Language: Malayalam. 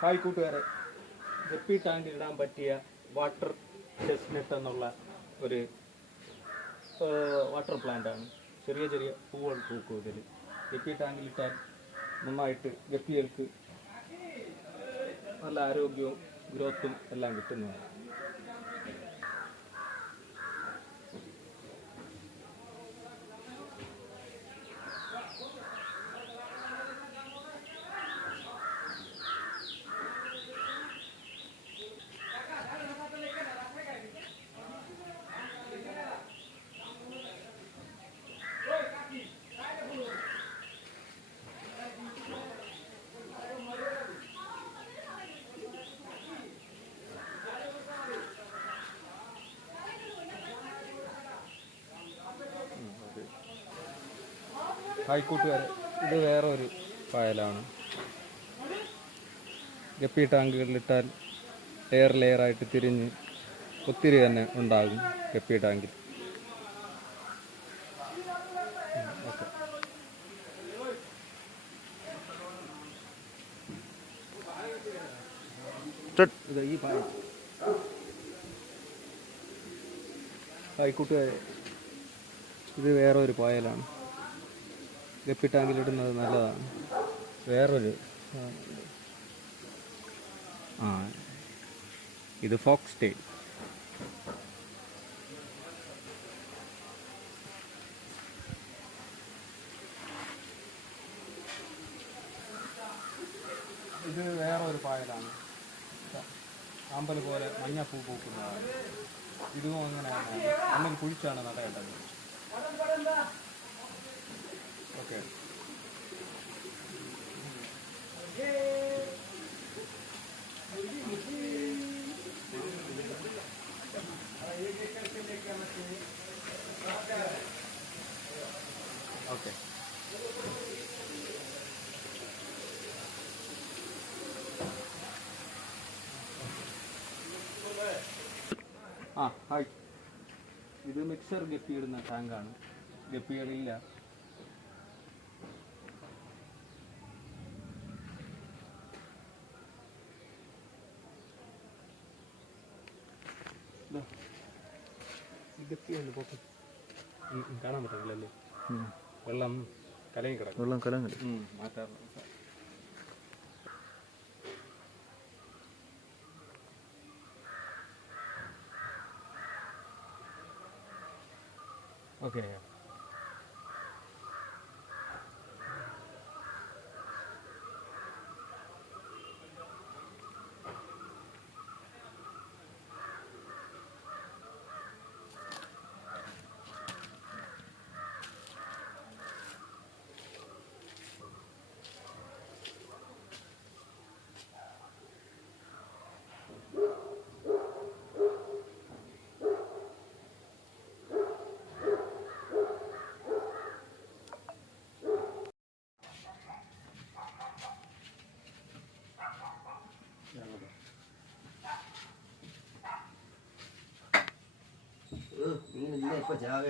ഹായ് കൂട്ടുകാരെ. ഗപ്പി ടാങ്കിൽ ഇടാൻ പറ്റിയ വാട്ടർ ചെസ്നെട്ട് എന്നുള്ള ഒരു വാട്ടർ പ്ലാന്റ് ആണ്. ചെറിയ ചെറിയ പൂവുകൾ പൂക്കും ഇതിൽ ഗപ്പി ടാങ്കിൽ ഇട്ടാൽ നന്നായിട്ട് ഗപ്പികൾക്ക് നല്ല ആരോഗ്യവും ഗ്രോത്തും എല്ലാം കിട്ടുന്നതാണ്. ഹായ് കൂട്ടുകാരെ ഇത് വേറെ ഒരു പായലാണ് ഗപ്പി ടാങ്കുകളിലിട്ടാൽ ലെയർ ലെയറായിട്ട് തിരിഞ്ഞ് ഒത്തിരി തന്നെ ഉണ്ടാകും ഗപ്പി ടാങ്കിൽ. ഇത് ഈ പായ ഇത് വേറെ ഒരു പായലാണ് ഗപ്പി ടാങ്കിലിടുന്നത് നല്ലതാണ്. വേറൊരു ആ ഇത് ഫോക്സ് ടെയിൽ ഇത് വേറൊരു ഒരു പായലാണ്. ആമ്പൽ പോലെ മഞ്ഞ പൂ പൂക്കുന്നതാണ്. ഇതും അങ്ങനെയാണ്. അങ്ങനെ കുഴിച്ചാണ് നടയേണ്ടത് ഓക്കെ ഓക്കെ ആ ഹായ് ഇത് മിക്സർ ഗപ്പിയിടുന്ന ടാങ്കാണ് ഗപ്പികളില്ല ഗപ്പിയുണ്ട് പോക്ക്. കാണാൻ പറ്റില്ലല്ലേ വെള്ളം കലങ്ങി കിടക്കും. വെള്ളം കലങ്ങൽ 你你来回家来